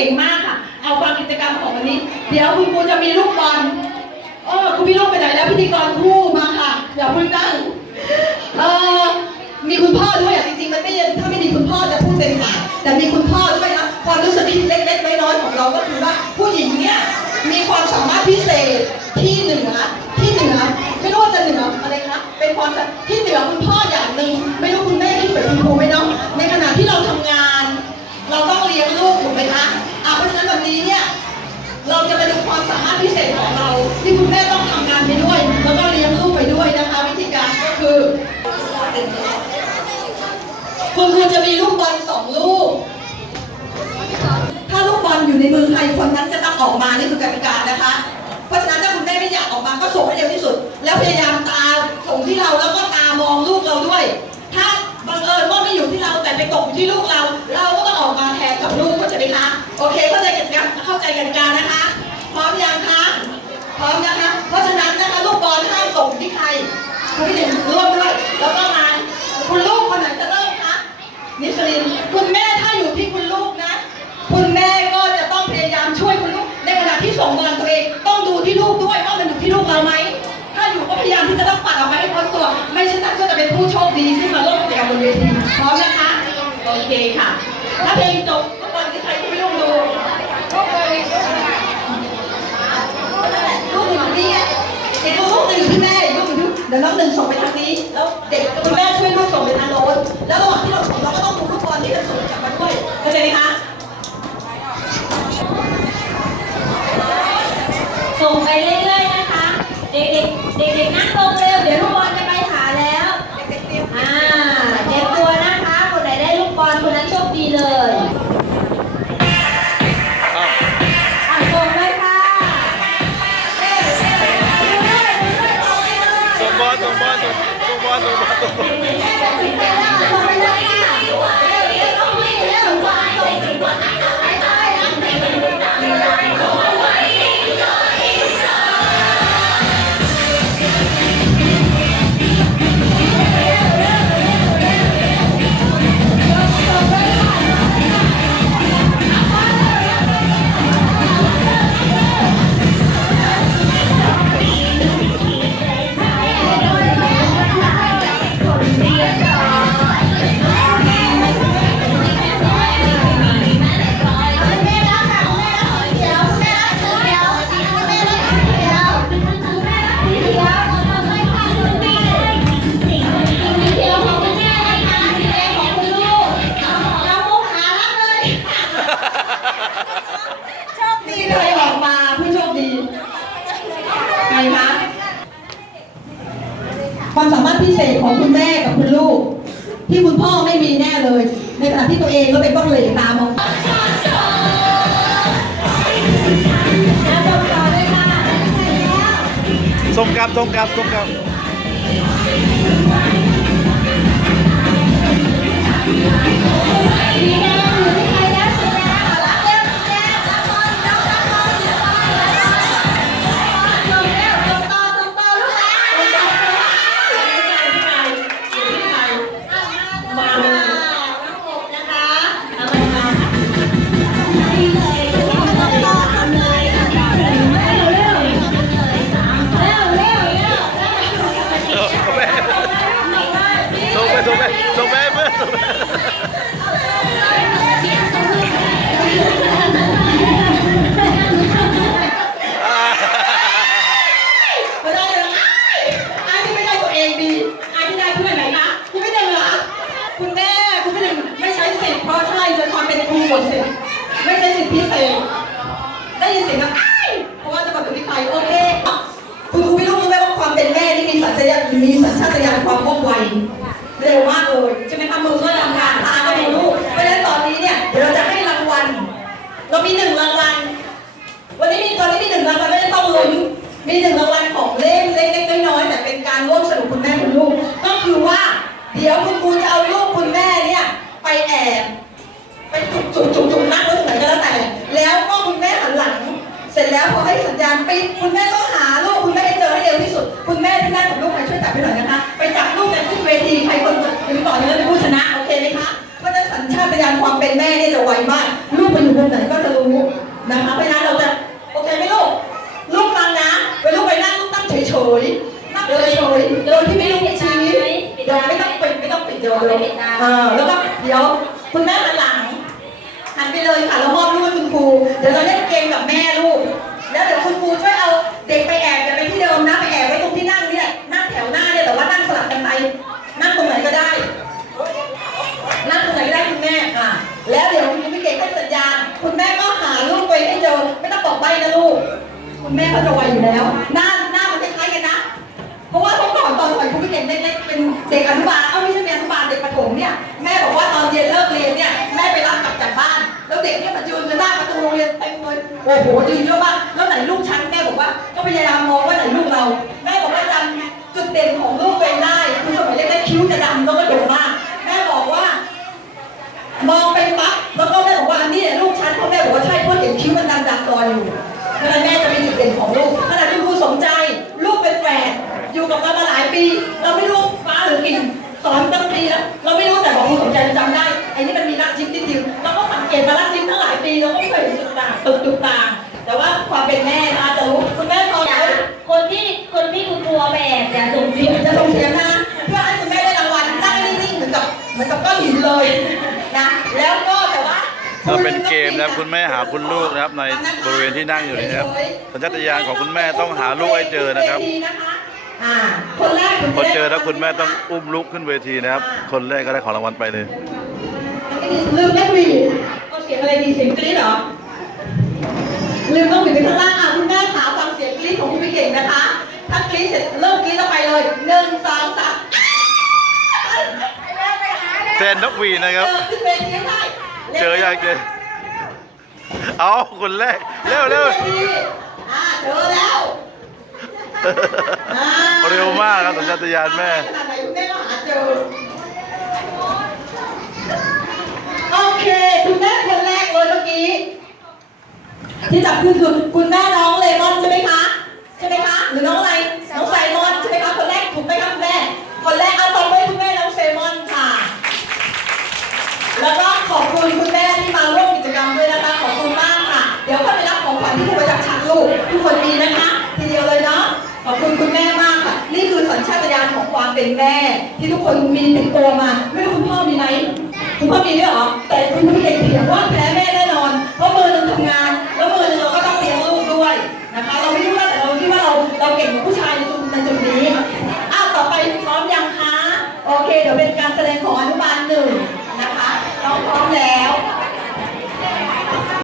ก่งมากค่ะ เอาฟังกิจกรรมของวันนี้ เดี๋ยวคุณครูจะมีลูกบอลเออคุณพี่ลูกไปไหนแล้วพิธีกรคู่มาค่ะอย่าพิ่งนั่งเออมีคุณพ่อด้วยอะจริงๆมันไม่ถ้าไม่มีคุณพ่อจะพูดเต็มปากแต่มีคุณพ่อด้วยนะความรู้สึกที่เล็กๆน้อยๆของเราก็คือว่าผู้หญิงเนี่ยมีความสามารถพิเศษที่เหนือที่เหนือไม่รู้ว่าจะเหนืออะไรคะเป็นความที่เหนือคุณพ่ออย่างหนึ่งไม่รู้คุณแม่คิดเหมือนคุณครูไหมเนาะในขณะที่เราทำงาน เราต้องเลี้ยงลูกถูกไหมคะ อะเพราะฉะนั้นวันนี้เนี่ยเราจะมาดูความสามารถพิเศษของเรา ที่คุณแม่ต้องทำงานไปด้วย แล้วก็เลี้ยงลูกไปด้วยนะคะ วิธีการก็คือ คุณครูจะมีลูกบอลสองลูก ถ้าลูกบอลอยู่ในมือใครคนนั้นจะต้องออกมานี่คือกติกานะคะ เพราะฉะนั้นถ้าคุณแม่ไม่อยากออกมาก็ส่งให้เร็วที่สุด แล้วพยายามตาส่งที่เราแล้วก็ตามองลูกเราด้วย ถ้าบังเอิญว่าไม่อยู่ที่เราแต่ไปตกอยู่ที่ลูกเรา โอเคเข้าใจกันเข้าใจกันการนะคะ พร้อมยังคะพร้อมนะคะ เพราะฉะนั้นนะคะลูกบอลห้ามตกที่ใครคุณพี่หนึ่งร่วมด้วยแล้วก็มาคุณลูกคนไหนจะเริ่มคะนิสลินคุณแม่ถ้าอยู่ที่คุณลูกนะ คุณแม่ก็จะต้องพยายามช่วยคุณลูกในขณะที่ส่งบอลตัวเองต้องดูที่ลูกด้วยว่ามันอยู่ที่ลูกเราไหมถ้าอยู่ก็พยายามที่จะต้องปัดออกมาให้พ้นตัว ไม่เช่นนั้นก็จะเป็นผู้โชคดีขึ้นมาร่วมกิจกรรมบนเวทีพร้อมนะคะโอเคค่ะ ถ้าเพลงจบก็ตอนที่ใครก็ไม่ต้องดู ลูกอยู่ตรงนี้ไงเด็กลูกหนึ่งอยู่ที่แม่อีกลูกอยู่ที่ เดี๋ยวน้องหนึ่งส่งไปทางนี้ แล้วเด็กคุณแม่ช่วยลูกส่งไปทางโน้นแล้วระหว่างที่เราส่งเราก็ต้องดูลูกบอลที่จะส่งกลับมาด้วยเข้าใจไหมคะส่งไปเรื่อยๆนะคะ เด็กๆเด็กๆนั่งลงเลย เลยมาตรงนี้ ครคะความสามารถพิเศษของคุณแม่กับคุณลูก ที่คุณพ่อไม่มีแน่เลย ในขณะที่ตัวเองก็เป็นต้องเหลตามองส่งกลับส่งกลับส่งกลับส่ง พิเศษ ได้ยินเสียงแบบไอ้เพราะว่าจะมาถึงที่ใครโอเคคุณครูไม่รู้ไหมว่าความเป็นแม่นี่มีสัญชาตญาณมีสัญชาตญาณความว่องไวเร็วมากเลยใช่ไหมคะมือก็ทำงานตาก็ดูลูกเพราะฉะนั้นตอนนี้เนี่ยเดี๋ยวเราจะให้รางวัล เรามีหนึ่งรางวัลวันนี้มีตอนนี้มีหนึ่งรางวัลไม่ได้ต้องลุ้นมีหนึ่งรางวัล นะคะ เพราะฉะนั้นเราจะโอเคไหมลูก ลูกฟังนะเวลาลูกไปนั่งลูกตั้งเฉยๆนั่งเฉยๆโดยที่ไม่ต้องปิดชี้เดี๋ยวไม่ต้องปิดไม่ต้องปิดเดี๋ยวเดี๋ยวเออแล้วก็เดี๋ยวคุณแม่หันหลังหันไปเลยค่ะแล้วมอบลูกให้คุณครู เดี๋ยวเราเล่นเกมกับแม่ลูก แล้วเดี๋ยวคุณครูช่วยเอาเด็กไปแอบอย่าไป จะไวอยู่แล้ว หน้าหน้ามันคล้ายๆกันนะ เพราะว่าเมื่อก่อนตอนสมัยคุณพี่เก่งเล็กๆเป็นเด็กอนุบาล เอ้าไม่ใช่เด็กอนุบาลเด็กประถมเนี่ย แม่บอกว่าตอนเย็นเลิกเรียนเนี่ยแม่ไปรับกลับจากบ้าน แล้วเด็กเนี่ยมายืนกันหน้าประตูโรงเรียนเต็มเลย โอ้โหยืนเยอะมาก แล้วไหนลูกฉันแม่บอกว่า ก็พยายามมองว่าไหนลูกเรา แม่บอกว่าจำจุดเด่นของลูกตัวเองได้คือสมัยเล็กๆคิ้วจะดำแล้วก็โด่งมาก แม่บอกว่า มองไปปั๊บแล้วก็แม่บอกว่าอันนี้เนี่ยลูกฉันพ่อแม่บอกว่าใช่เพราะเห็นคิ้วมันดำดำๆรอยอยู่ เพราะฉะนั้นแม่จะเป็นจุดเด่นของลูกขณะที่ครูสมใจลูกเป็นแฝดอยู่กับเรามาหลายปี เราไม่รู้ฟ้าหรือกินสอนตั้งปีแล้วเราไม่รู้แต่บอกครูสมใจจำได้ไอ้นี่มันมีรักยิ้มนิดเดียวเราก็สังเกตมารักยิ้มตั้งหลายปีเราก็ไม่เคยเห็นจุดต่างตึกจุดต่างแต่ว่าความเป็นแม่นะจะรู้คุณแม่พออย่าแล้วคนที่คนที่คุณครูเอาไปแอบอย่าส่งเสีเสียยงงจะส่งเสียงนะเพื่อให้คุณแม่ได้รางวัลนั่งนิ่งๆเหมือนกับเหมือนกับก้อนหินเลยนะแล้วก็แต่ว่า ก็เป็นเกมนะครับคุณแม่หาคุณลูกนะครับ ในบริเวณที่นั่งอยู่นี่นะครับสัญชาตญาณของคุณแม่ต้องหาลูกให้เจอนะครับอ่าคนแรกคุณพอเจอแล้วคุณแม่ต้องอุ้มลูกขึ้นเวทีนะครับ คนแรกก็ได้ของรางวัลไปเลยลืมแม่หวีเอาเสียงอะไรดีเสียงกรี๊ดเหรอลืมต้องหวีไปข้างล่างอะคุณแม่ขาฟังเสียงกรี๊ดของคุณพี่เก่งนะคะถ้ากรี๊ดเสร็จเริ่มกรี๊ดแล้วไปเลยหนึ่งสองสามเทรนนกหวีนะครับเดินขึ้นเวทีให้ได้ เจอยังเจอเอาคนแรกเร็วเร็วขึ้นทีอ่าเจอแล้วอ่าเร็วมากครับสัญชาตญาณแม่ขนาดไหนคุณแม่ก็หาเจอโอเคคุณแม่คนแรกเลยเมื่อกี้ที่จับคือคือคุณแม่น้องเลมอนใช่ไหมคะใช่ไหมคะหรือน้องอะไร คุณแม่มากค่ะ นี่คือสัญชาตญาณของความเป็นแม่ ที่ทุกคนมีติดตัวมา ไม่รู้คุณพ่อมีไหมคุณพ่อมีด้วยเหรอ แต่คุณผู้เด็กเถียงว่าแพ้แม่